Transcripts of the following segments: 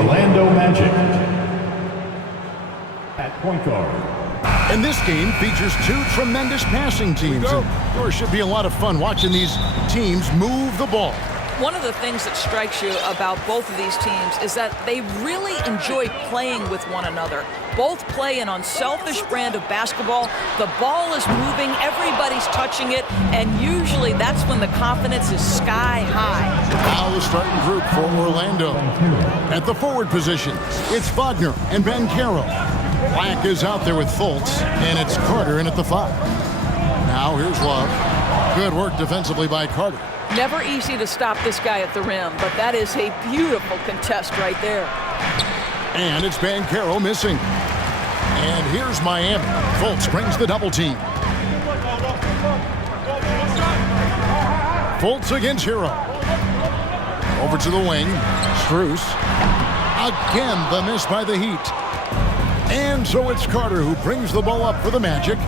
Orlando Magic. At point guard. And this game features two tremendous passing teams. And there should be a lot of fun watching these teams move the ball. One of the things that strikes you about both of these teams is that they really enjoy playing with one another. Both play an unselfish brand of basketball. The ball is moving, everybody's touching it, and usually that's when the confidence is sky high. Now the starting group for Orlando. At the forward position, it's Wagner and Banchero. Black is out there with Fultz, and it's Carter in at the 5. Now here's Love. Good work defensively by Carter. Never easy to stop this guy at the rim, but that is a beautiful contest right there. And it's Banchero missing. And here's Miami. Fultz brings the double team. Fultz against Hero. Over to the wing. Strus. Again, the miss by the Heat. And so it's Carter who brings the ball up for the Magic.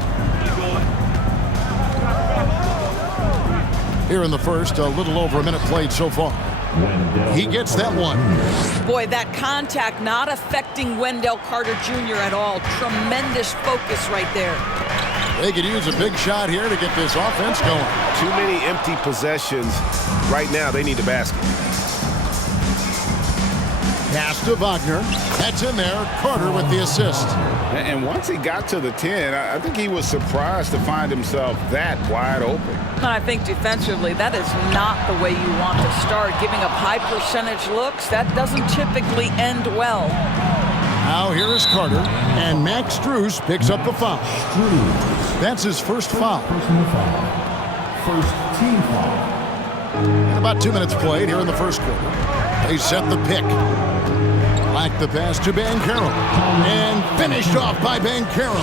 Here in the first, a little over a minute played so far. He gets that one. Boy, that contact not affecting Wendell Carter Jr. at all. Tremendous focus right there. They could use a big shot here to get this offense going. Too many empty possessions. Right now, they need a basket. Pass to Wagner. That's in there. Carter with the assist. And once he got to the 10, I think he was surprised to find himself that wide open. And I think defensively, that is not the way you want to start. Giving up high percentage looks, that doesn't typically end well. Now here is Carter, and Max Strus picks up the foul. That's his first foul. Personal foul. First team foul. And about 2 minutes played here in the first quarter. They set the pick. Like the pass to Banchero. And finished off by Banchero.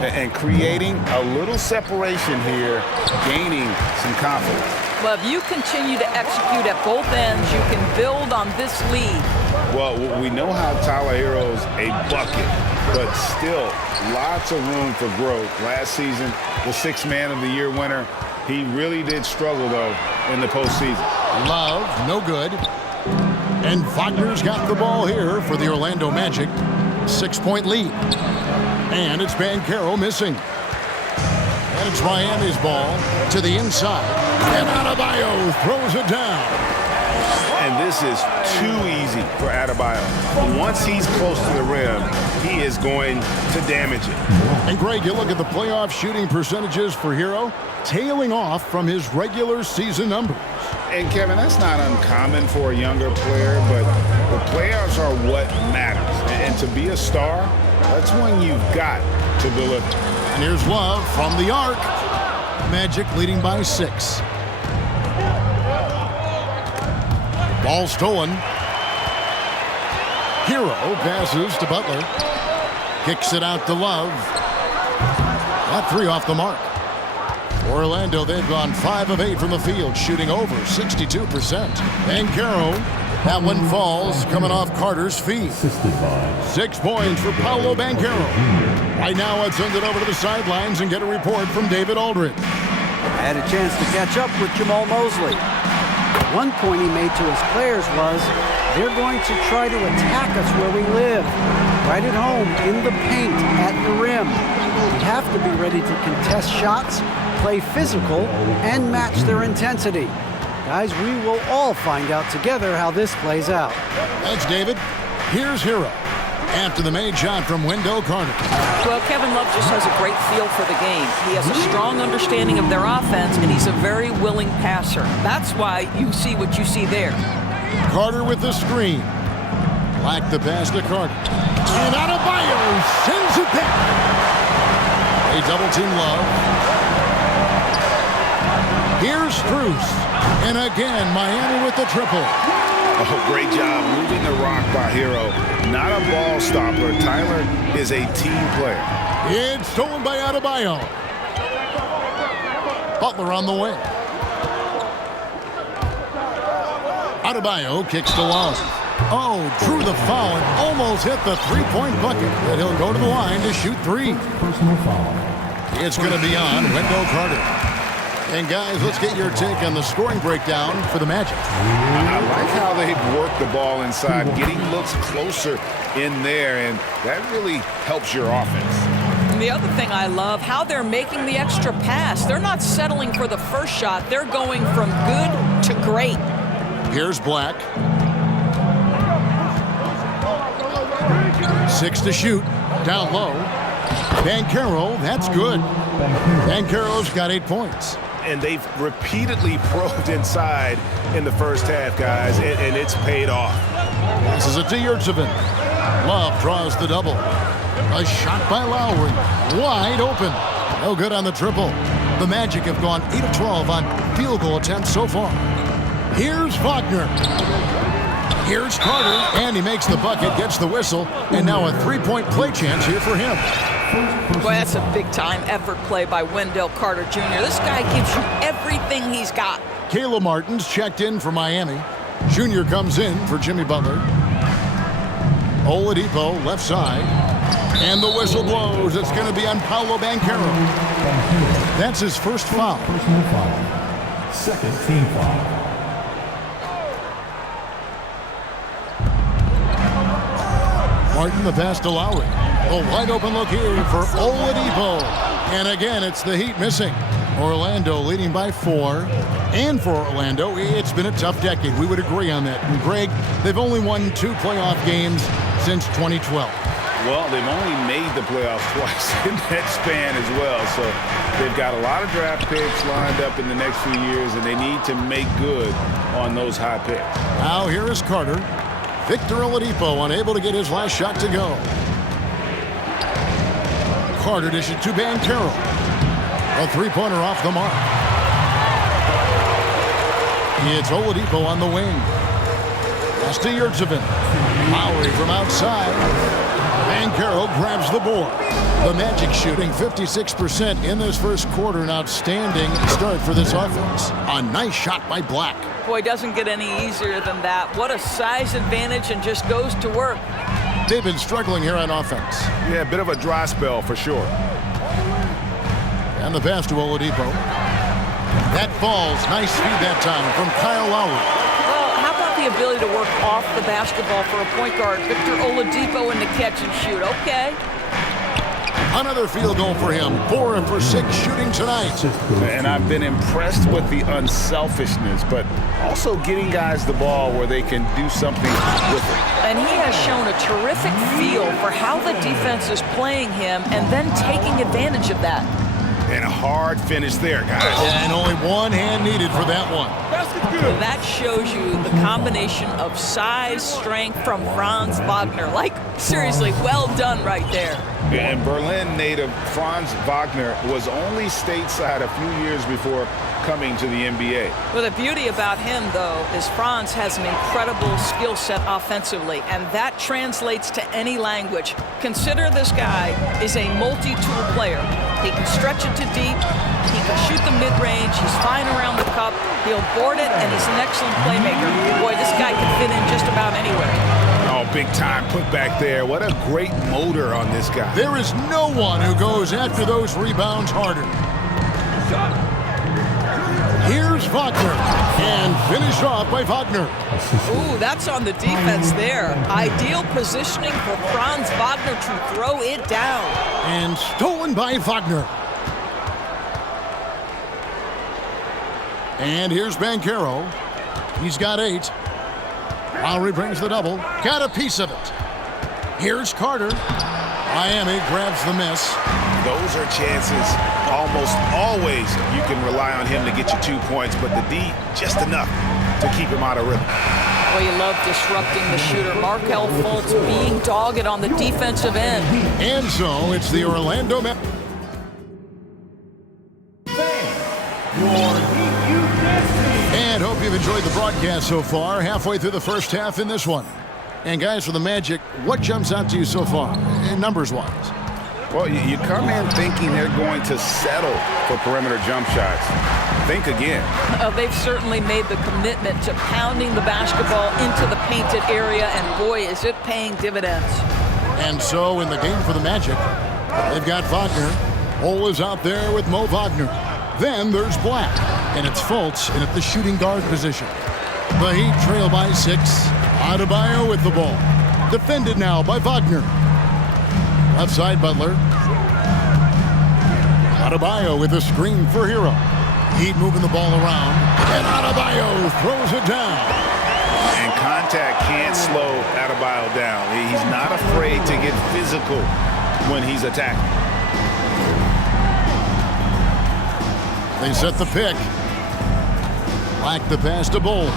And creating a little separation here, gaining some confidence. Well, if you continue to execute at both ends, you can build on this lead. Well, we know how Tyler Hero's a bucket, but still lots of room for growth. Last season, the 6th Man of the Year winner. He really did struggle, though, in the postseason. Love, no good. And Wagner's got the ball here for the Orlando Magic. 6-point lead. And it's Banchero missing. And it's Miami's ball to the inside. And Adebayo throws it down. And this is too easy for Adebayo. Once he's close to the rim, he is going to damage it. And Greg, you look at the playoff shooting percentages for Hero, tailing off from his regular season numbers. And Kevin, that's not uncommon for a younger player, but the playoffs are what matters. And to be a star, that's when you've got to deliver. And here's Love from the arc. Magic leading by 6. Ball stolen. Hero passes to Butler. Kicks it out to Love. That 3 off the mark. Orlando, they've gone 5 of 8 from the field, shooting over 62%. Banchero, that one falls, coming off Carter's feet. 6 points for Paolo Banchero. Right now, let's send it over to the sidelines and get a report from David Aldridge. I had a chance to catch up with Jamal Mosley. One point he made to his players was, they're going to try to attack us where we live. Right at home, in the paint, at the rim. We have to be ready to contest shots, play physical, and match their intensity. Guys, we will all find out together how this plays out. Thanks, David. Here's Hero. After the made shot from Wendell Carter. Well, Kevin Love just has a great feel for the game. He has a strong understanding of their offense, and he's a very willing passer. That's why you see what you see there. Carter with the screen. Like the pass to Carter. And Adebayo sends it back. They double team Love. Here's Strus. And again, Miami with the triple. Oh, great job moving the rock by Hero. Not a ball stopper. Tyler is a team player. It's stolen by Adebayo. Butler on the wing. Adebayo kicks to Love. Oh, drew the foul and almost hit the 3-point bucket. But he'll go to the line to shoot 3. Personal foul. It's going to be on Wendell Carter. And guys, let's get your take on the scoring breakdown for the Magic. I like how they've worked the ball inside, getting looks closer in there, and that really helps your offense. And the other thing I love, how they're making the extra pass. They're not settling for the first shot. They're going from good to great. Here's Black. 6 to shoot. Down low. Banchero, that's good. Banchero's got 8 points. And they've repeatedly probed inside in the first half, guys, and it's paid off. This is it to Yurtseven. Love draws the double. A shot by Lowry. Wide open. No good on the triple. The Magic have gone 8 of 12 on field goal attempts so far. Here's Wagner. Here's Carter. And he makes the bucket, gets the whistle, and now a three-point play chance here for him. Boy, that's a big-time effort play by Wendell Carter Jr. This guy gives you everything he's got. Caleb Martin's checked in for Miami. Junior comes in for Jimmy Butler. Oladipo, left side. And the whistle blows. It's going to be on Paolo Banchero. That's his first foul. Personal foul. Second team foul. Martin the pass to Lowry. A wide open look here for Oladipo. And again, it's the Heat missing. Orlando leading by 4. And for Orlando, it's been a tough decade. We would agree on that. And Greg, they've only won 2 playoff games since 2012. Well, they've only made the playoffs twice in that span as well. So they've got a lot of draft picks lined up in the next few years, and they need to make good on those high picks. Now here is Carter. Victor Oladipo unable to get his last shot to go. Carter dishes to Banchero. A three-pointer off the mark. It's Oladipo on the wing. Pass to Yurtseven. Lowry from outside. Banchero grabs the board. The Magic shooting 56% in this first quarter. An outstanding start for this offense. A nice shot by Black. Boy, doesn't get any easier than that. What a size advantage, and just goes to work. They've been struggling here on offense. Yeah, a bit of a dry spell for sure. And the pass to Oladipo. That falls. Nice feed that time from Kyle Lowry. Well, how about the ability to work off the basketball for a point guard? Victor Oladipo in the catch and shoot. Okay. Another field goal for him. 4 for 6 shooting tonight. And I've been impressed with the unselfishness, but also getting guys the ball where they can do something with it. And he has shown a terrific feel for how the defense is playing him and then taking advantage of that. And a hard finish there, guys. And only one hand needed for that one. That shows you the combination of size, strength from Franz Wagner. Like, seriously, well done right there. And Berlin native Franz Wagner was only stateside a few years before coming to the NBA. Well, the beauty about him, though, is Franz has an incredible skill set offensively, and that translates to any language. Consider this guy is a multi-tool player. He can stretch it to deep. He can shoot the mid-range. He's fine around the cup. He'll board it, and he's an excellent playmaker. Boy, this guy can fit in just about anywhere. Oh, big time put back there. What a great motor on this guy. There is no one who goes after those rebounds harder. Here's Wagner. And finished off by Wagner. Ooh, that's on the defense there. Ideal positioning for Franz Wagner to throw it down. And stolen by Wagner. And here's Banchero. He's got 8. Lowry brings the double. Got a piece of it. Here's Carter. Miami grabs the miss. Those are chances. Almost always you can rely on him to get you 2 points, but the D, just enough to keep him out of rhythm. Well, you love disrupting the shooter. Markelle Fultz being dogged on the defensive end. And so it's the Orlando Magic. And hope you've enjoyed the broadcast so far. Halfway through the first half in this one. And guys, for the Magic, what jumps out to you so far, numbers-wise? Well, you come in thinking they're going to settle for perimeter jump shots. Think again. They've certainly made the commitment to pounding the basketball into the painted area, and boy, is it paying dividends. And so in the game for the Magic, they've got Wagner. Ole is out there with Mo Wagner. Then there's Black, and it's Fultz in at the shooting guard position. The Heat trail by 6. Adebayo with the ball. Defended now by Wagner. Left side, Butler. Adebayo with a screen for Hero. Heat moving the ball around, and Adebayo throws it down. And contact can't slow Adebayo down. He's not afraid to get physical when he's attacking. They set the pick. Black the pass to Bull.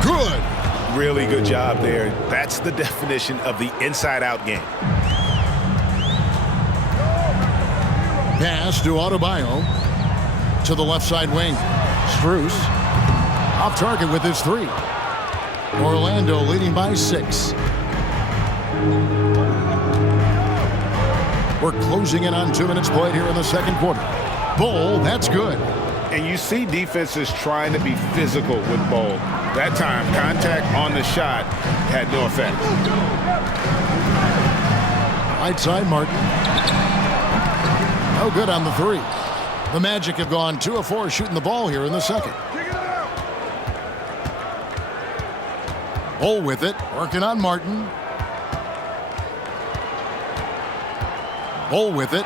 Good. Really good job there. That's the definition of the inside-out game. Pass to Adebayo. To the left side wing. Strus. Off target with his 3. Orlando leading by 6. We're closing in on 2 minutes played here in the second quarter. Bull, that's good. And you see defenses trying to be physical with Bull. That time, contact on the shot had no effect. Right side, Martin. No good on the 3. The Magic have gone 2 of 4 shooting the ball here in the second. Bull with it, working on Martin. Bull with it,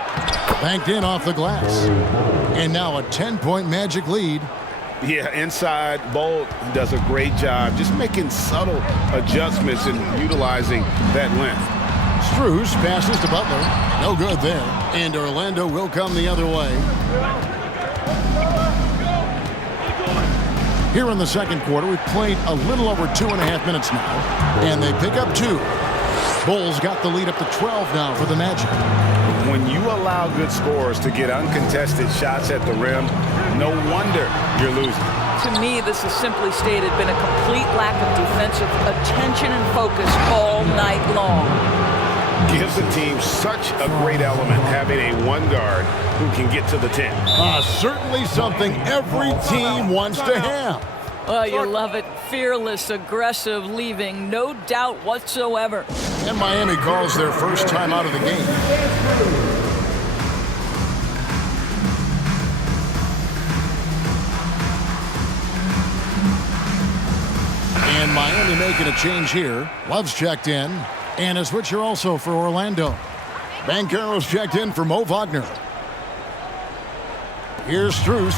banked in off the glass. And now a 10-point Magic lead. Yeah, inside, Bull does a great job just making subtle adjustments and utilizing that length. Strus passes to Butler. No good there. And Orlando will come the other way. Here in the second quarter, we've played a little over 2.5 minutes now. And they pick up 2. Bulls got the lead up to 12 now for the Magic. When you allow good scorers to get uncontested shots at the rim, no wonder you're losing. To me, this has simply stated been a complete lack of defensive attention and focus all night long. Gives the team such a great element having a 1 guard who can get to the 10. Certainly something every team wants to have. Oh, you love it. Fearless, aggressive, leaving no doubt whatsoever. And Miami calls their first time out of the game. And Miami making a change here. Love's checked in. And a switcher also for Orlando. Banchero's checked in for Mo Wagner. Here's Strus.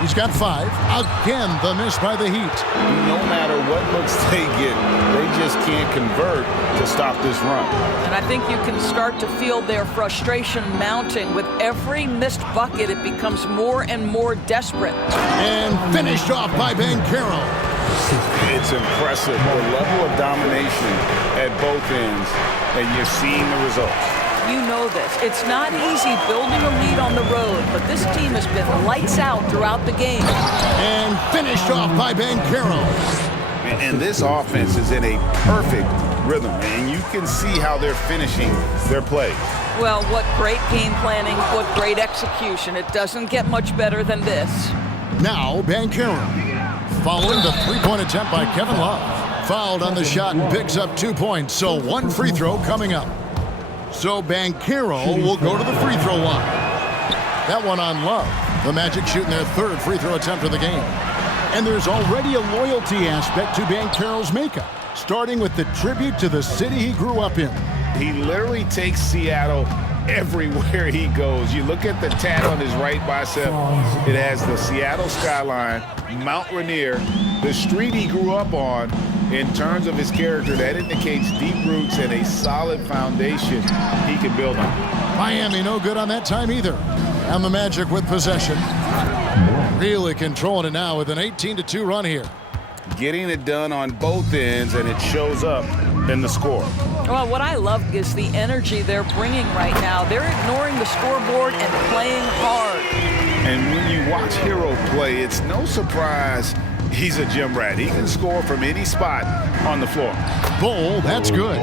He's got 5. Again, the miss by the Heat. No matter what looks they get, they just can't convert to stop this run. And I think you can start to feel their frustration mounting. With every missed bucket, it becomes more and more desperate. And finished off by Banchero. It's impressive, the level of domination at both ends, and you're seeing the results. You know this. It's not easy building a lead on the road, but this team has been lights out throughout the game. And finished off by Banchero. And this offense is in a perfect rhythm, and you can see how they're finishing their plays. Well, what great game planning, what great execution. It doesn't get much better than this. Now Banchero. Following the 3-point attempt by Kevin Love. Fouled on the shot and picks up 2 points, so 1 free throw coming up. So Banchero will go to the free throw line. That one on Love. The Magic shooting their 3rd free throw attempt of the game. And there's already a loyalty aspect to Banchero's makeup, starting with the tribute to the city he grew up in. He literally takes Seattle everywhere he goes. You look at the tat on his right bicep. It has the Seattle skyline, Mount Rainier, the street he grew up on. In terms of his character, that indicates deep roots and a solid foundation he can build on. Miami no good on that time either. And the Magic with possession. Really controlling it now with an 18-2 run here. Getting it done on both ends, and it shows up in the score. Well, what I love is the energy they're bringing right now. They're ignoring the scoreboard and playing hard. And when you watch Hero play, it's no surprise he's a gym rat. He can score from any spot on the floor. Bull, that's good.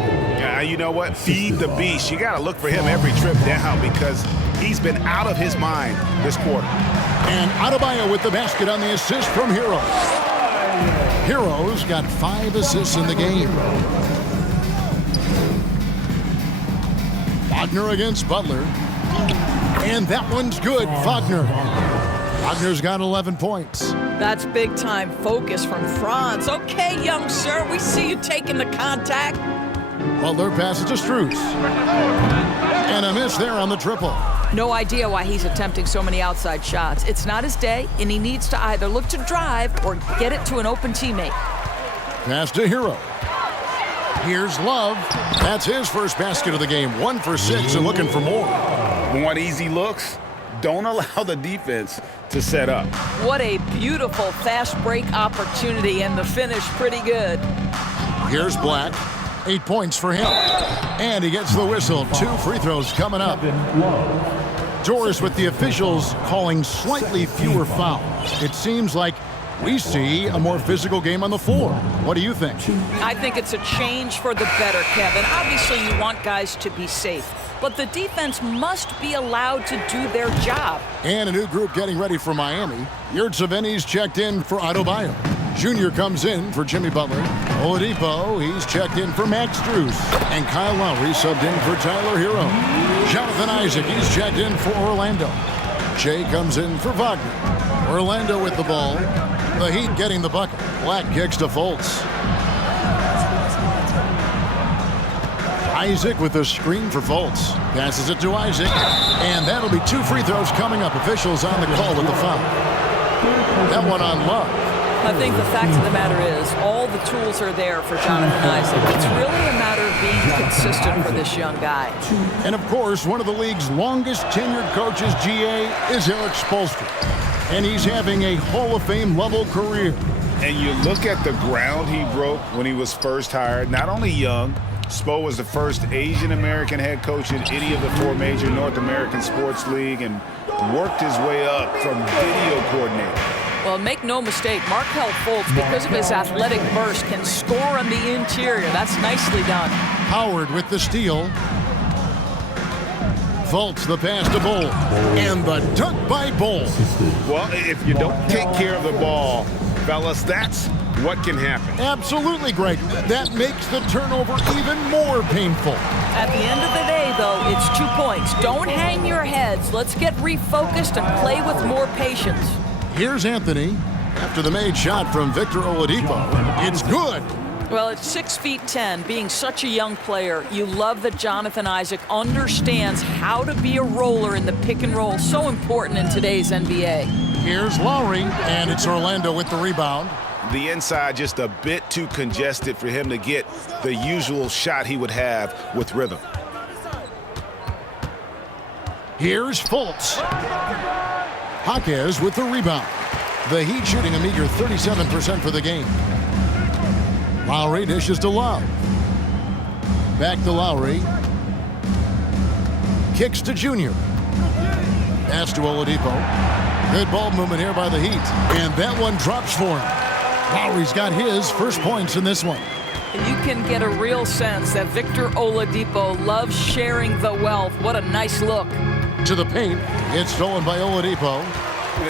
You know what? Feed the beast. You got to look for him every trip down because he's been out of his mind this quarter. And Adebayo with the basket on the assist from Hero. Hero's got 5 assists in the game. Wagner against Butler. And that one's good, Wagner. Wagner's got 11 points. That's big-time focus from Franz. Okay, young sir, we see you taking the contact. Butler passes to Strus. And a miss there on the triple. No idea why he's attempting so many outside shots. It's not his day, and he needs to either look to drive or get it to an open teammate. Pass to Hero. Here's Love. That's his first basket of the game. 1 for 6 and looking for more. Want easy looks? Don't allow the defense to set up. What a beautiful fast break opportunity, and the finish pretty good. Here's Black. 8 points for him. And he gets the whistle. 2 free throws coming up. Joris with the officials calling slightly fewer fouls. It seems like we see a more physical game on the floor. What do you think? I think it's a change for the better, Kevin. Obviously, you want guys to be safe, but the defense must be allowed to do their job. And a new group getting ready for Miami. Yurtseven's checked in for Adebayo. Junior comes in for Jimmy Butler. Oladipo, he's checked in for Max Strus. And Kyle Lowry subbed in for Tyler Hero. Jonathan Isaac, he's checked in for Orlando. Shea comes in for Wagner. Orlando with the ball. The Heat getting the bucket. Black kicks to Fultz. Isaac with a screen for Fultz. Passes it to Isaac. And that'll be 2 free throws coming up. Officials on the call with the foul. That one on Love. I think the fact of the matter is all the tools are there for Jonathan Isaac. It's really a matter of being consistent for this young guy. And of course, one of the league's longest tenured coaches, GA, is Eric Spoelstra. And he's having a Hall of Fame level career. And you look at the ground he broke when he was first hired. Not only young, Spo was the first Asian American head coach in any of the 4 major North American sports league and worked his way up from video coordinator. Well, make no mistake, Markelle Fultz, because of his athletic burst, can score on the interior. That's nicely done. Howard with the steal. Fultz the pass to Bull. And the dunk by Bull. Well, if you don't take care of the ball, fellas, that's what can happen. Absolutely, Greg. That makes the turnover even more painful. At the end of the day, though, it's 2 points. Don't hang your heads. Let's get refocused and play with more patience. Here's Anthony after the made shot from Victor Oladipo. It's good. Well, at 6'10", being such a young player, you love that Jonathan Isaac understands how to be a roller in the pick and roll. So important in today's NBA. Here's Lowry, and it's Orlando with the rebound. The inside just a bit too congested for him to get the usual shot he would have with rhythm. Here's Fultz. Jaquez with the rebound. The Heat shooting a meager 37% for the game. Lowry dishes to Love. Back to Lowry. Kicks to Junior. Pass to Oladipo. Good ball movement here by the Heat. And that one drops for him. Lowry's got his first points in this one. And you can get a real sense that Victor Oladipo loves sharing the wealth. What a nice look. To the paint. It's stolen by Oladipo.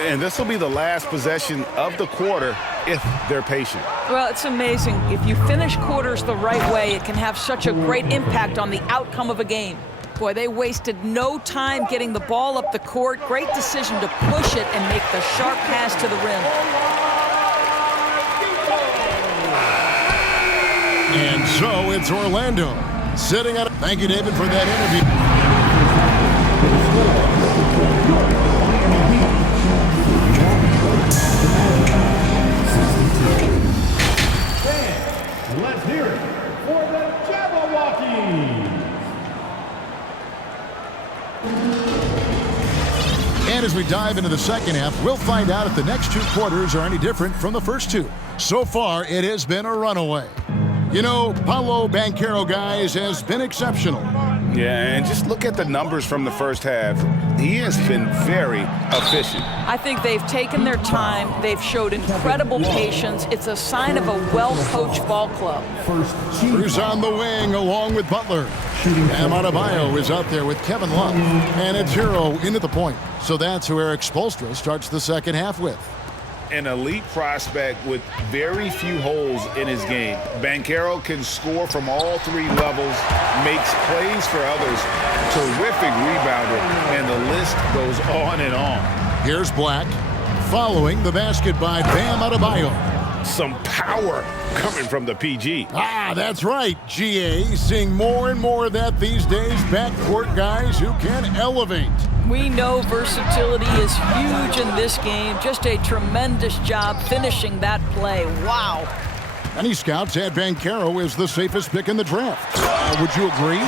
And this will be the last possession of the quarter if they're patient. Well, it's amazing. If you finish quarters the right way, it can have such a great impact on the outcome of a game. Boy, they wasted no time getting the ball up the court. Great decision to push it and make the sharp pass to the rim. And so it's Orlando sitting at. Thank you, David, for that interview. Let's hear it for the Jabberwockies. And as we dive into the second half, we'll find out if the next 2 quarters are any different from the first 2. So far, it has been a runaway. You know, Paolo Banchero, guys, has been exceptional. Yeah, and just look at the numbers from the first half. He has been very efficient. I think they've taken their time. They've showed incredible patience. It's a sign of a well-coached ball club. Cruz on the wing along with Butler. Bam Adebayo is out there with Kevin Love. And it's Hero into the point. So that's who Eric Spoelstra starts the second half with. An elite prospect with very few holes in his game. Banchero can score from all 3 levels, makes plays for others, terrific rebounder, and the list goes on and on. Here's Black. following the basket by Bam Adebayo. Some power coming from the PG. Ah, that's right, GA. Seeing more and more of that these days. Backcourt guys who can elevate. We know versatility is huge in this game. Just a tremendous job finishing that play. Wow. Many scouts had Banchero as the safest pick in the draft. Would you agree?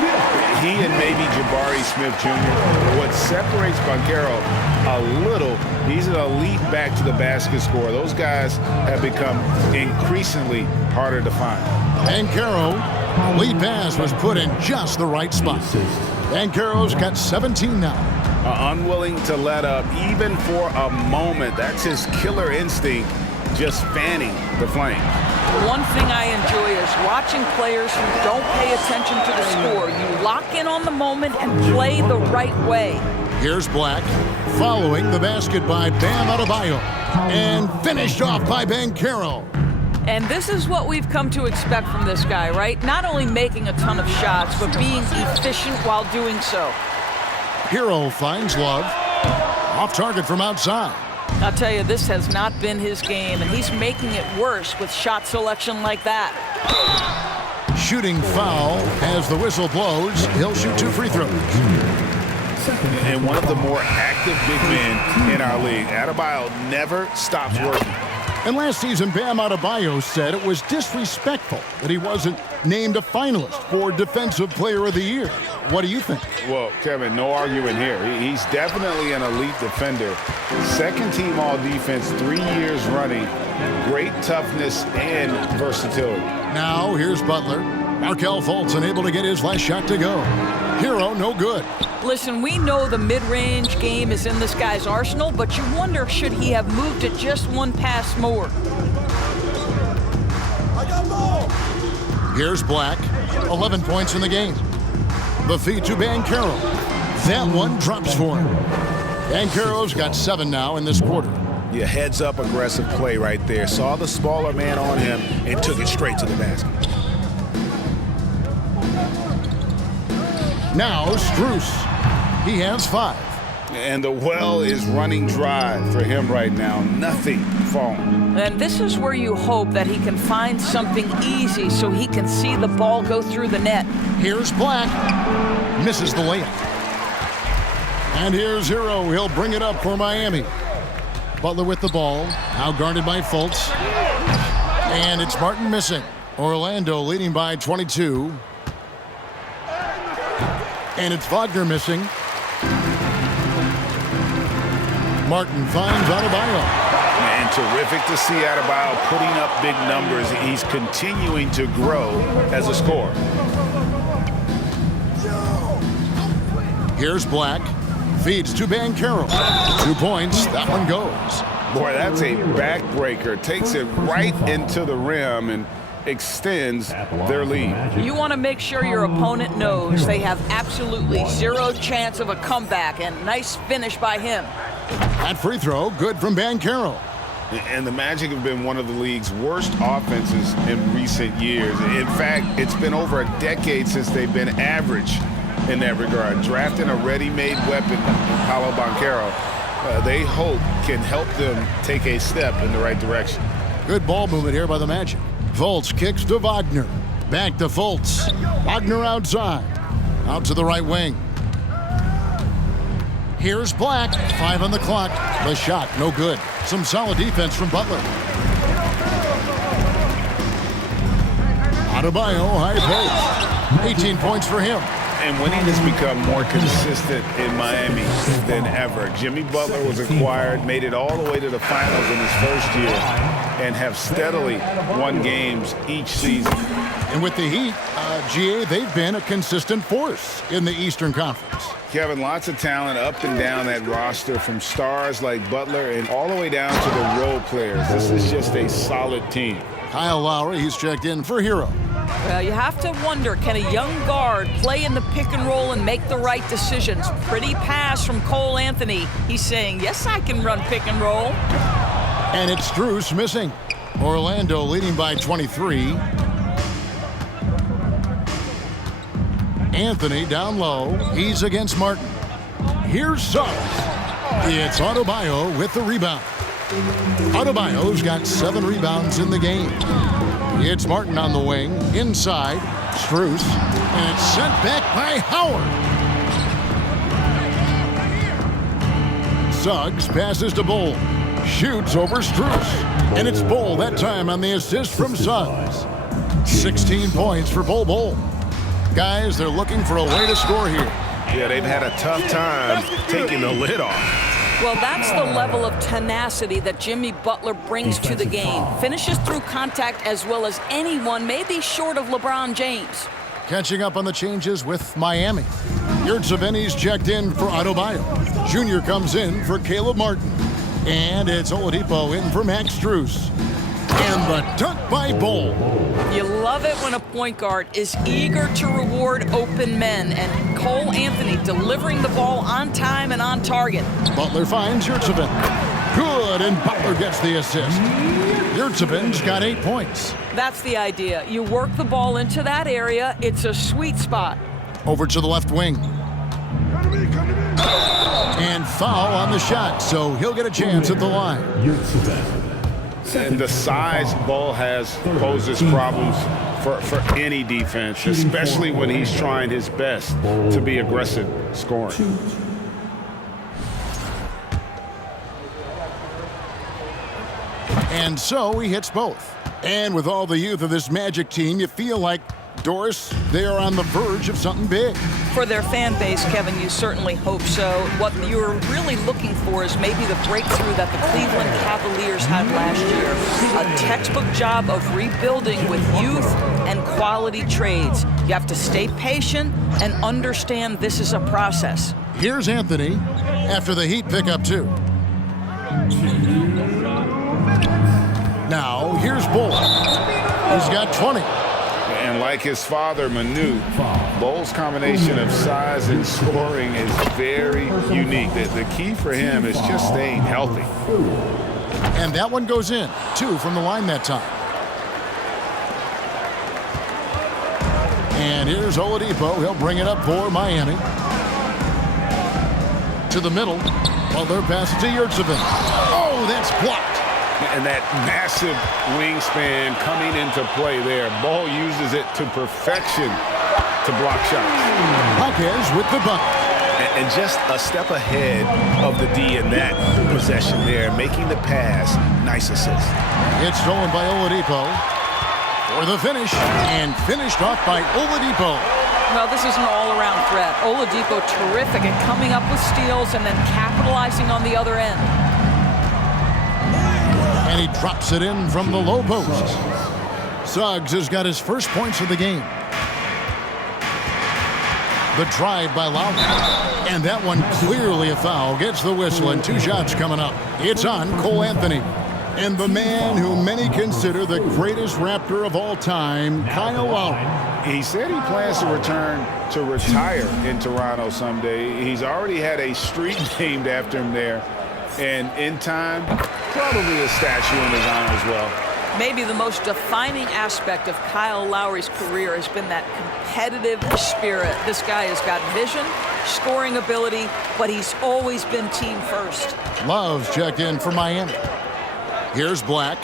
He and maybe Jabari Smith Jr. What separates Banchero a little, he's an elite back to the basket scorer. Those guys have become increasingly harder to find. Banchero, lead pass was put in just the right spot. Banchero's got 17 now. Unwilling to let up even for a moment. That's his killer instinct, just fanning the flame. One thing I enjoy is watching players who don't pay attention to the score. You lock in on the moment and play the right way. Here's Black, following the basket by Bam Adebayo, and finished off by Banchero. And this is what we've come to expect from this guy, right? Not only making a ton of shots, but being efficient while doing so. Hero finds Love, off target from outside. I'll tell you, this has not been his game, and he's making it worse with shot selection like that. Shooting foul as the whistle blows. He'll shoot 2 free throws. And one of the more active big men in our league. Adebayo never stops working. And last season, Bam Adebayo said it was disrespectful that he wasn't named a finalist for Defensive Player of the Year. What do you think? Well, Kevin, no argument here. He's definitely an elite defender. Second team all defense, 3 years running. Great toughness and versatility. Now, here's Butler. Markelle Fultz unable to get his last shot to go. Hero, no good. Listen, we know the mid-range game is in this guy's arsenal, but you wonder, should he have moved it just one pass more? Here's Black, 11 points in the game. The feed to Banchero. That one drops for him. Banchero's got 7 now in this quarter. Yeah, heads-up aggressive play right there. Saw the smaller man on him and took it straight to the basket. Now, Strus. He has 5. And the well is running dry for him right now. Nothing falling. And this is where you hope that he can find something easy so he can see the ball go through the net. Here's Black. Misses the layup. And here's Hero. He'll bring it up for Miami. Butler with the ball. Now guarded by Fultz. And it's Martin missing. Orlando leading by 22. And it's Wagner missing. Martin finds Adebayo. And terrific to see Adebayo putting up big numbers. He's continuing to grow as a scorer. Here's Black. Feeds to Banchero. 2 points. That one goes. Boy, that's a backbreaker. Takes it right into the rim and extends their lead. You want to make sure your opponent knows they have absolutely 0 chance of a comeback, and nice finish by him. That free throw, good from Banchero. And the Magic have been one of the league's worst offenses in recent years. In fact, it's been over a decade since they've been average in that regard. Drafting a ready-made weapon, Paolo Banchero, they hope can help them take a step in the right direction. Good ball movement here by the Magic. Fultz kicks to Wagner. Back to Fultz. Wagner outside. Out to the right wing. Here's Black. 5 on the clock. The shot, no good. Some solid defense from Butler. Adebayo, high post. 18 points for him. And winning has become more consistent in Miami than ever. Jimmy Butler was acquired, made it all the way to the finals in his first year, and have steadily won games each season. And with the Heat, GA, they've been a consistent force in the Eastern Conference. Kevin, lots of talent up and down that roster, from stars like Butler and all the way down to the role players. This is just a solid team. Kyle Lowry, he's checked in for Hero. Well, you have to wonder, can a young guard play in the pick and roll and make the right decisions? Pretty pass from Cole Anthony. He's saying, yes, I can run pick and roll. And it's Strus missing. Orlando leading by 23. Anthony down low. He's against Martin. Here's Suggs. It's Adebayo with the rebound. Adebayo's got 7 rebounds in the game. It's Martin on the wing, inside, Strus, and it's sent back by Howard. Suggs passes to Bull, shoots over Strus, and it's Bull that time on the assist from Suggs. 16 points for Bull. Guys, they're looking for a way to score here. Yeah, they've had a tough time taking the lid off. Well, that's the level of tenacity that Jimmy Butler brings to the game. Finishes through contact as well as anyone, maybe short of LeBron James. Catching up on the changes with Miami. Yurtseven's checked in for Adebayo. Junior comes in for Caleb Martin. And it's Oladipo in for Max Strus. And the dunk by Bull. You love it when a point guard is eager to reward open men, and Cole Anthony delivering the ball on time and on target. Butler finds Yurtseven. Good, and Butler gets the assist. Yurtseven's got 8 points. That's the idea. You work the ball into that area. It's a sweet spot. Over to the left wing. And foul on the shot, so he'll get a chance at the line. And the size Bull has poses problems for any defense, especially when he's trying his best to be aggressive scoring. And so he hits both. And with all the youth of this Magic team, you feel like, Doris, they are on the verge of something big. For their fan base, Kevin, you certainly hope so. What you're really looking for is maybe the breakthrough that the Cleveland Cavaliers had last year. A textbook job of rebuilding with youth and quality trades. You have to stay patient and understand this is a process. Here's Anthony after the Heat pick up 2. Now, here's Bull. He's got 20. And like his father, Manu, Bull's combination of size and scoring is very unique. The key for him is just staying healthy. And that one goes in. 2 from the line that time. And here's Oladipo. He'll bring it up for Miami. To the middle. Butler passes to Yurtseven. Oh, that's blocked. And that massive wingspan coming into play there. Bull uses it to perfection to block shots. Hawkins with the bucket. And just a step ahead of the D in that possession there, making the pass. Nice assist. It's stolen by Oladipo for the finish, and finished off by Oladipo. Well, this is an all-around threat. Oladipo terrific at coming up with steals and then capitalizing on the other end. And he drops it in from the low post. Suggs has got his first points of the game. The drive by Lowry. And that one clearly a foul. Gets the whistle, and 2 shots coming up. It's on Cole Anthony. And the man who many consider the greatest Raptor of all time, Kyle Lowry. He said he plans to return to retire in Toronto someday. He's already had a street named after him there. And in time, probably a statue in his honor as well. Maybe the most defining aspect of Kyle Lowry's career has been that competitive spirit. This guy has got vision, scoring ability, but he's always been team first. Love's checked in for Miami. Here's Black,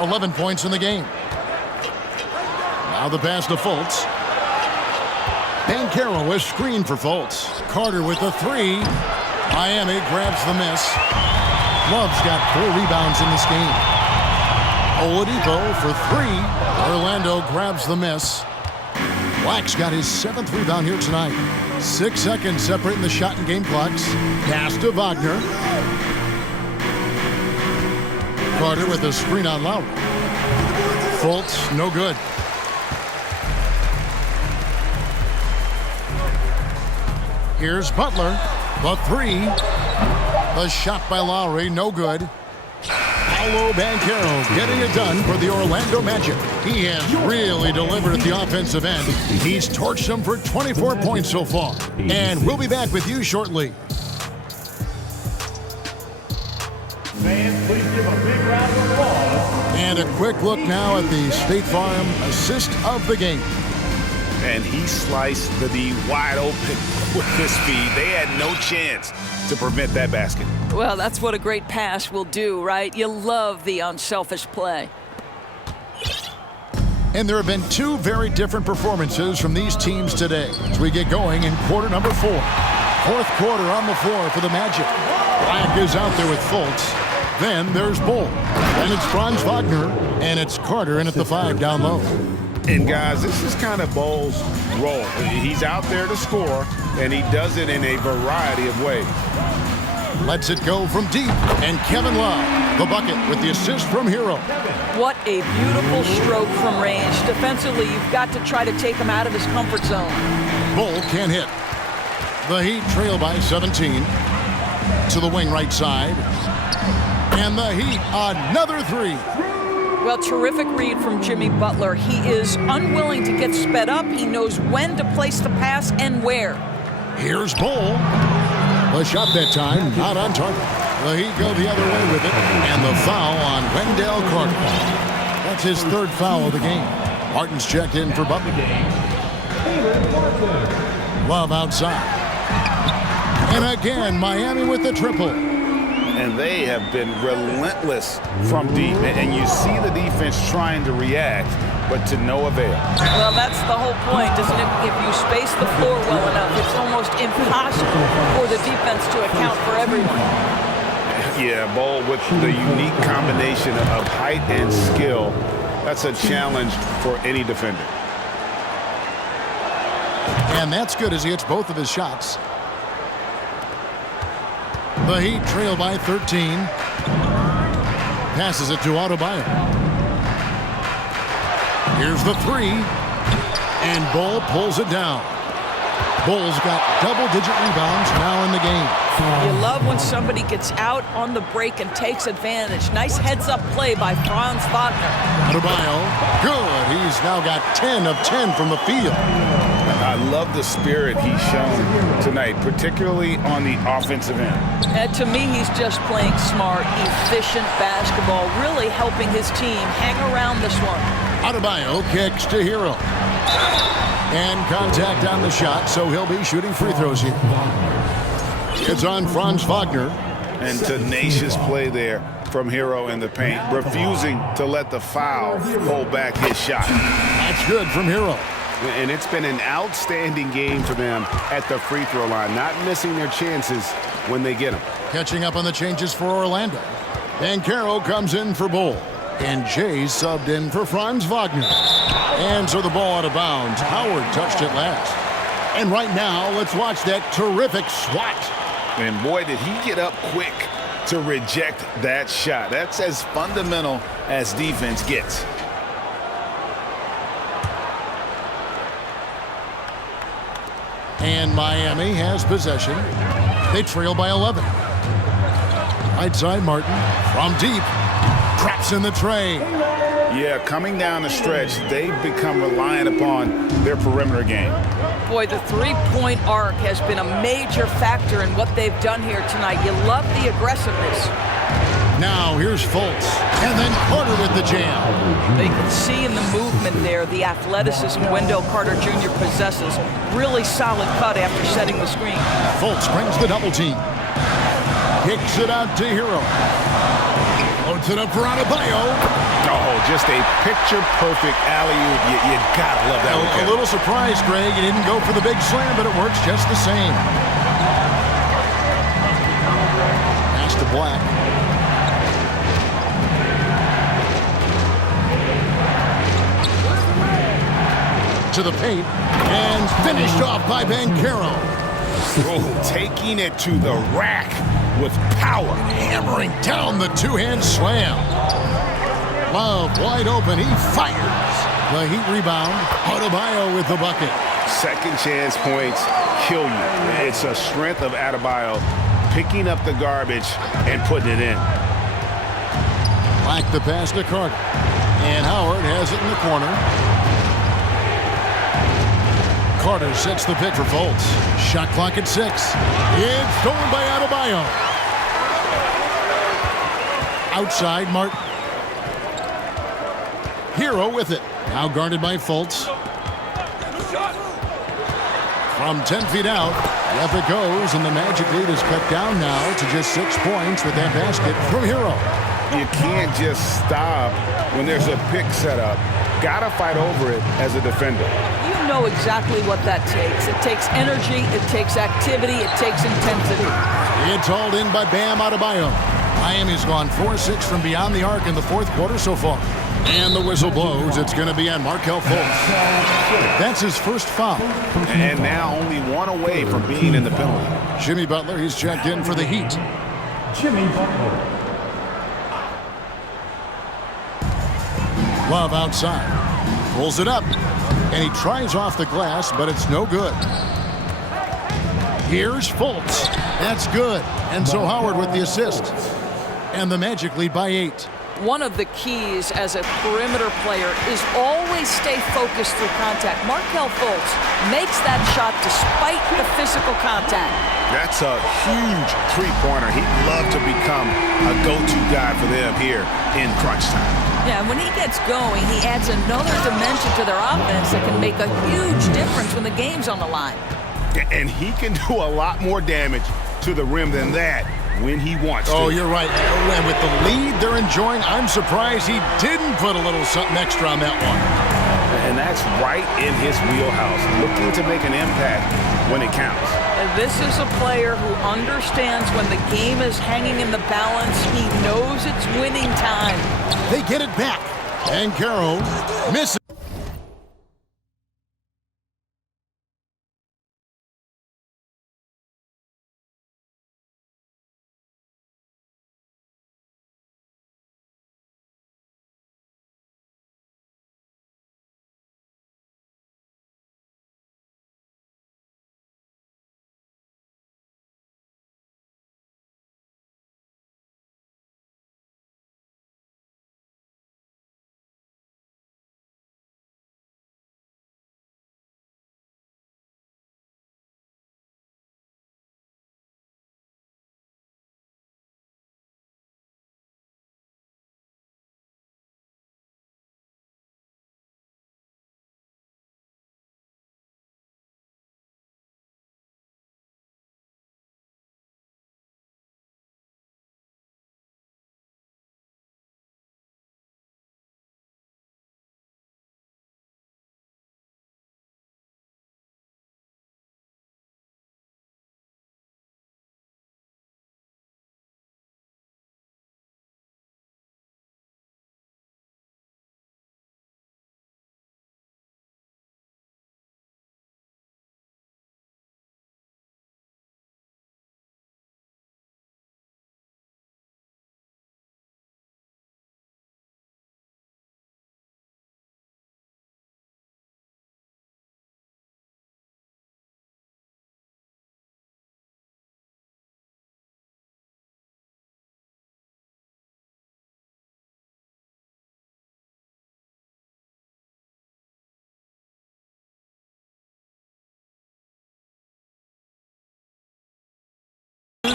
11 points in the game. Now the pass to Fultz. Banchero is screened for Fultz. Carter with the 3. Miami grabs the miss. Love's got 4 rebounds in this game. Oladipo for 3. Orlando grabs the miss. Black's got his 7th rebound here tonight. 6 seconds separating the shot and game clocks. Pass to Wagner. Carter with a screen on Lowry. Fultz, no good. Here's Butler. The 3. The shot by Lowry, no good. Paolo Banchero getting it done for the Orlando Magic. He has really delivered at the offensive end. He's torched them for 24 points so far. And we'll be back with you shortly. Fans, please give a big round of applause. And a quick look now at the State Farm assist of the game. and he sliced the D wide open with his speed. They had no chance to prevent that basket. Well, that's what a great pass will do, right? You love the unselfish play. And there have been two very different performances from these teams today as we get going in quarter number 4. Fourth quarter on the floor for the Magic. Black is out there with Fultz. Then there's Bull. And it's Franz Wagner. And it's Carter in at the 5 down low. And guys, this is kind of Bull's role. He's out there to score, and he does it in a variety of ways. Lets it go from deep. And Kevin Love, the bucket with the assist from Hero. What a beautiful stroke from range. Defensively, you've got to try to take him out of his comfort zone. Bull can't hit. The Heat trail by 17. To the wing right side. And the Heat, another 3. Well, terrific read from Jimmy Butler. He is unwilling to get sped up. He knows when to place the pass and where. Here's Bull. The shot that time, not on target. The Heat go the other way with it. And the foul on Wendell Carter. That's his 3rd foul of the game. Martin's checked in for Butler. Love outside. And again, Miami with the triple. And they have been relentless from deep. And you see the defense trying to react, but to no avail. Well, that's the whole point, isn't it? If you space the floor well enough, it's almost impossible for the defense to account for everyone. Yeah, Bull with the unique combination of height and skill. That's a challenge for any defender. And that's good as he hits both of his shots. The Heat trail by 13. Passes it to Adebayo. Here's the 3. And Bull pulls it down. Bull's got double-digit rebounds now in the game. You love when somebody gets out on the break and takes advantage. Nice heads-up play by Franz Wagner. Adebayo, good. He's now got 10 of 10 from the field. I love the spirit he's shown tonight, particularly on the offensive end. And to me, he's just playing smart, efficient basketball, really helping his team hang around this one. Adebayo kicks to Hero. And contact on the shot, so he'll be shooting free throws here. It's on Franz Wagner. And tenacious play there from Hero in the paint, refusing to let the foul hold back his shot. That's good from Hero. And it's been an outstanding game for them at the free throw line, not missing their chances when they get them. Catching up on the changes for Orlando. Banchero comes in for Bull. And Jay subbed in for Franz Wagner. And so the ball out of bounds. Howard touched it last. And right now, let's watch that terrific swat. And boy, did he get up quick to reject that shot. That's as fundamental as defense gets. And Miami has possession. They trail by 11. Right side, Martin from deep. Traps in the tray. Yeah, coming down the stretch, they've become reliant upon their perimeter game. Boy, the three-point arc has been a major factor in what they've done here tonight. You love the aggressiveness. Now here's Fultz. And then Carter with the jam. They can see in the movement there the athleticism Wendell Carter Jr. possesses. Really solid cut after setting the screen. Fultz brings the double team. Kicks it out to Hero. Loads it up for Adebayo. Oh, just a picture-perfect alley-oop. You gotta love that one. A little surprised, Greg. He didn't go for the big slam, but it works just the same. Pass to Black. To the paint. And finished off by Banchero. Oh, taking it to the rack with power. Hammering down the two-hand slam. Love wide open. He fires. The Heat rebound. Adebayo with the bucket. Second chance points kill you. It's a strength of Adebayo picking up the garbage and putting it in. Black the pass to Carter. And Howard has it in the corner. Carter sets the pick for Fultz. Shot clock at 6. It's stolen by Adebayo. Outside, Martin. Hero with it. Now guarded by Fultz. From 10 feet out, up it goes, and the Magic lead is cut down now to just 6 points with that basket from Hero. You can't just stop when there's a pick set up. Gotta fight over it as a defender. You know exactly what that takes. It takes energy, it takes activity, it takes intensity. It's hauled in by Bam Adebayo. Miami's gone 4-6 from beyond the arc in the fourth quarter so far. And the whistle blows. It's going to be on Markelle Fultz. That's his first foul. And now only one away from being in the penalty. Jimmy Butler, he's checked in for the Heat. Jimmy Butler. Love outside. Pulls it up. And he tries off the glass, but it's no good. Here's Fultz. That's good. And so Howard with the assist. And the Magic lead by 8. One of the keys as a perimeter player is always stay focused through contact. Markelle Fultz makes that shot despite the physical contact. That's a huge three-pointer. He'd love to become a go-to guy for them here in crunch time. Yeah, and when he gets going, he adds another dimension to their offense that can make a huge difference when the game's on the line. And he can do a lot more damage to the rim than that when he wants to. Oh, you're right. And with the lead they're enjoying, I'm surprised he didn't put a little something extra on that one. And that's right in his wheelhouse, looking to make an impact when it counts. And this is a player who understands when the game is hanging in the balance. He knows it's winning time. They get it back. And Caro misses.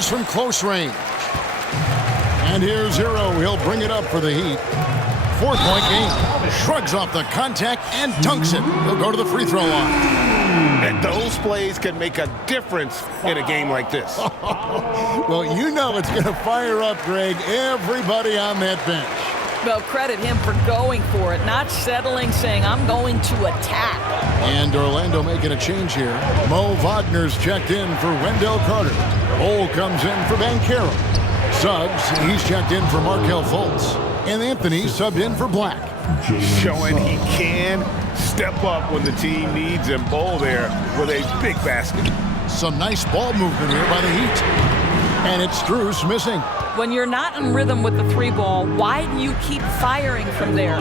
From close range. And here's Hero. He'll bring it up for the Heat. 4-point game. Shrugs off the contact and dunks it. He'll go to the free throw line. And those plays can make a difference in a game like this. Well, you know it's going to fire up, Greg, everybody on that bench. Well, credit him for going for it, not settling, saying, I'm going to attack. And Orlando making a change here. Mo Wagner's checked in for Wendell Carter. Cole comes in for Banchero. Suggs, he's checked in for Markelle Fultz. And Anthony subbed in for Black. Showing he can step up when the team needs him. Bol there with a big basket. Some nice ball movement here by the Heat. And it's Strus missing. When you're not in rhythm with the three ball, why do you keep firing from there?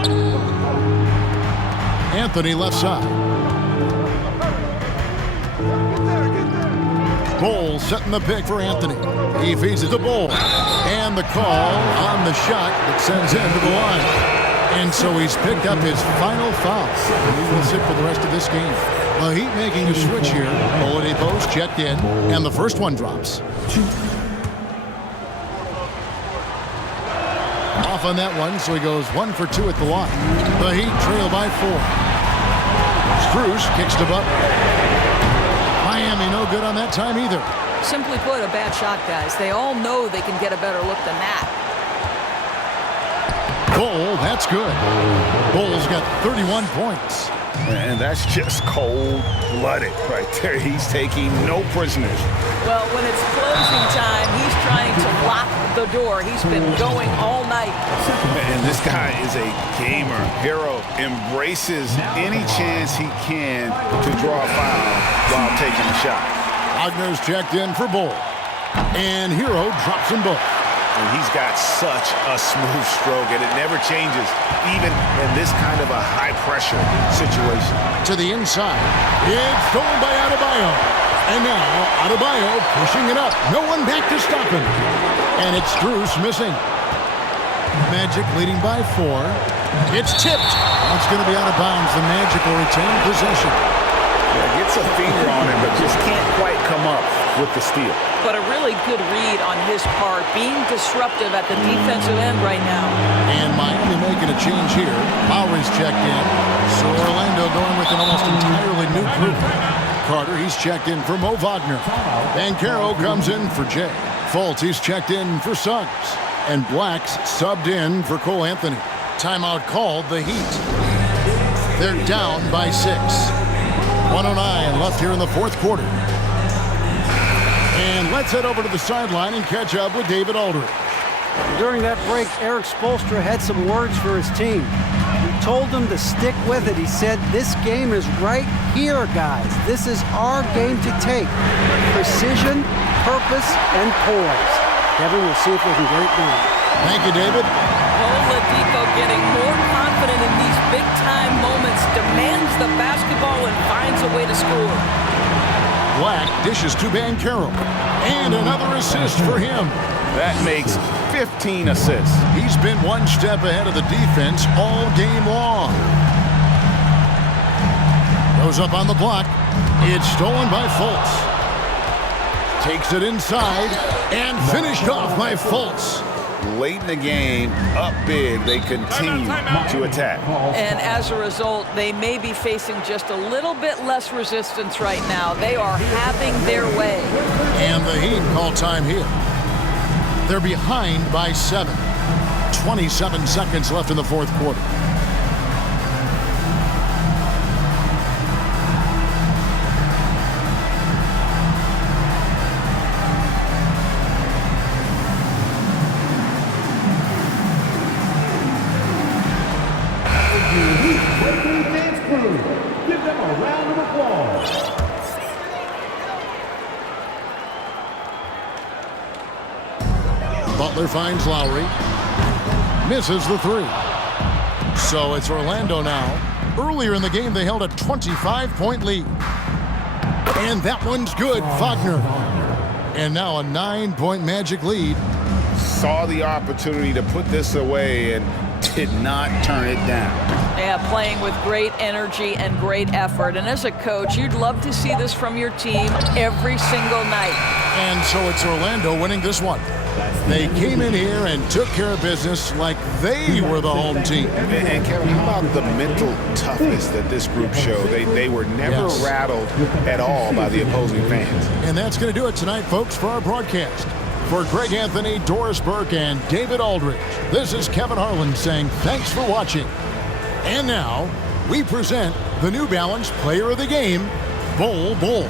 Anthony left side. Bol setting the pick for Anthony. He feeds it to Bol. And the call on the shot that sends him to the line. And so he's picked up his final foul. He will sit for the rest of this game. The Heat making a switch here. Oladipo's checked in, and the first one drops. Off on that one, so he goes 1 for 2 at the line. The Heat trail by 4. Strus kicks to Butler. no good on that time either. Simply put, a bad shot, guys. They all know they can get a better look than that. Bull, that's good. Bull's got 31 points. And that's just cold-blooded right there. He's taking no prisoners. Well, when it's closing time, he's trying to lock the door. He's been going all night. And this guy is a gamer. Hero embraces any chance he can to draw a foul while taking a shot. Wagner's checked in for Bull. And Hero drops them both. And he's got such a smooth stroke, and it never changes, even in this kind of a high-pressure situation. To the inside. It's stolen by Adebayo. And now Adebayo pushing it up. No one back to stop him. And it's Strus missing. Magic leading by 4. It's tipped. It's going to be out of bounds. The Magic will retain possession. Yeah, gets a finger on it, but just can't quite come up with the steal. But a really good read on his part, being disruptive at the defensive end right now. And Miami making a change here. Lowry's checked in. So Orlando going with an almost entirely new group. Carter, he's checked in for Mo Wagner. Banchero comes in for Jay. Fultz, he's checked in for Suggs. And Black's subbed in for Cole Anthony. Timeout called, the Heat. They're down by 6. 1:09 left here in the fourth quarter. And let's head over to the sideline and catch up with David Aldridge. During that break, Eric Spoelstra had some words for his team. He told them to stick with it. He said, this game is right here, guys. This is our game to take. Precision, purpose, and poise. Kevin, we'll see if we can get it done. Thank you, David. Oladipo getting more confident in these big-time moments, demands the basketball and finds a way to score. Black dishes to Banchero. And another assist for him. That makes 15 assists. He's been one step ahead of the defense all game long. Goes up on the block. It's stolen by Fultz. Takes it inside and finished off by Fultz. Late in the game, up big, they continue to attack. And as a result, they may be facing just a little bit less resistance right now. They are having their way. And the Heat call time here. They're behind by 7. 27 seconds left in the fourth quarter. Give them a round of applause. Butler finds Lowry. Misses the 3. So it's Orlando now. Earlier in the game, they held a 25-point lead. And that one's good, Wagner. And now a 9-point Magic lead. Saw the opportunity to put this away and did not turn it down. Yeah, playing with great energy and great effort. And as a coach, you'd love to see this from your team every single night. And so it's Orlando winning this one. They came in here and took care of business like they were the home team. And Kevin, how about the mental toughness that this group showed? They were never rattled at all by the opposing fans. And that's going to do it tonight, folks, for our broadcast. For Greg Anthony, Doris Burke, and David Aldridge, this is Kevin Harlan saying thanks for watching. And now, we present the New Balance Player of the Game, Bol Bol.